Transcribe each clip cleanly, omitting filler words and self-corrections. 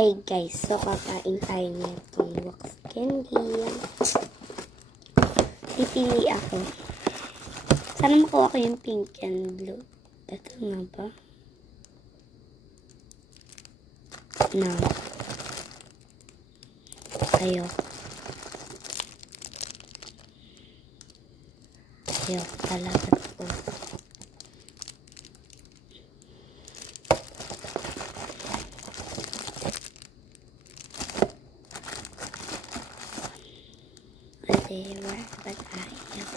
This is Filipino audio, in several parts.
Hi guys, so kakain tayo nitong wax candy. Pipili ako. Sana makuha ko yung pink and blue. Ito nga ba? No. Ayoko. Ayoko talaga ito. Diba? Ba't ayaw?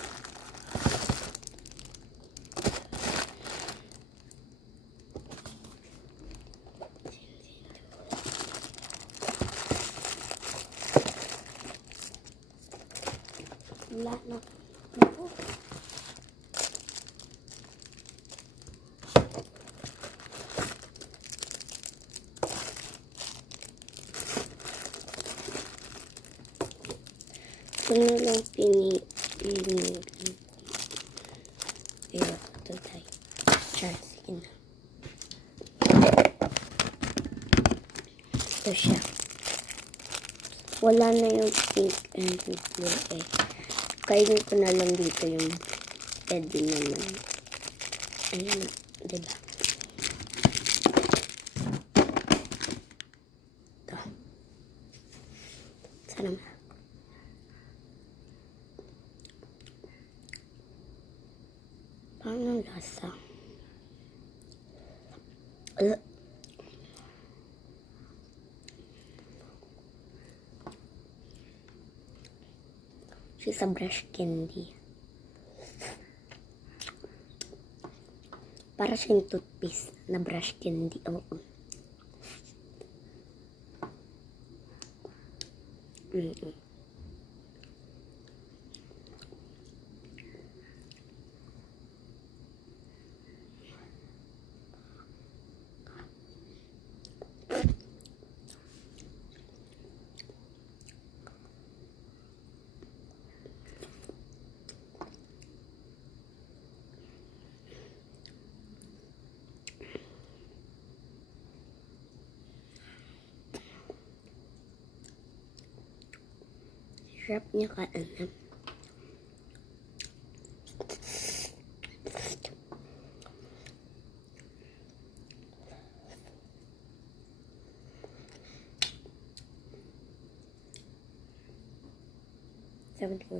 Wala na. Ano lang pinili. Ayoko ito tayo. Char, sige na. Ito siya. Wala na yung pink and blue eh. Kainin ko na lang dito yung pwede naman. Ayun na, diba? Ito. Sana ma. Paano ang lasa? She's a brush candy. Para siyang toothpaste na brush candy. Oo. Sarap niya kaanam. Sabi ko,